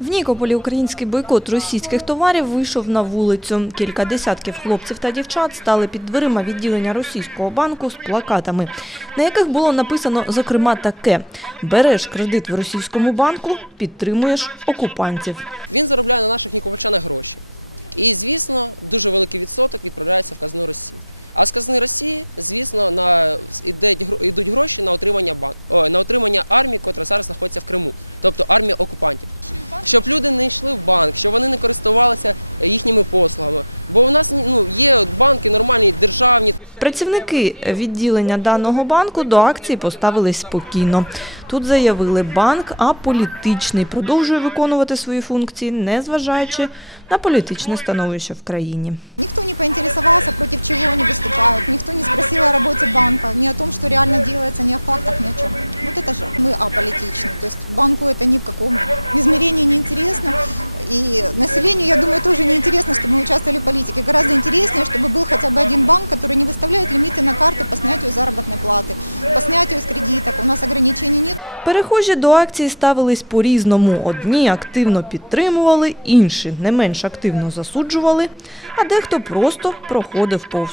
В Нікополі український бойкот російських товарів вийшов на вулицю. Кілька десятків хлопців та дівчат стали під дверима відділення російського банку з плакатами, на яких було написано зокрема таке: береш кредит в російському банку, підтримуєш окупантів. Працівники відділення даного банку до акції поставились спокійно. Тут заявили, банк аполітичний, продовжує виконувати свої функції, незважаючи на політичне становище в країні. Перехожі до акції ставились по-різному. Одні активно підтримували, інші не менш активно засуджували, а дехто просто проходив повз.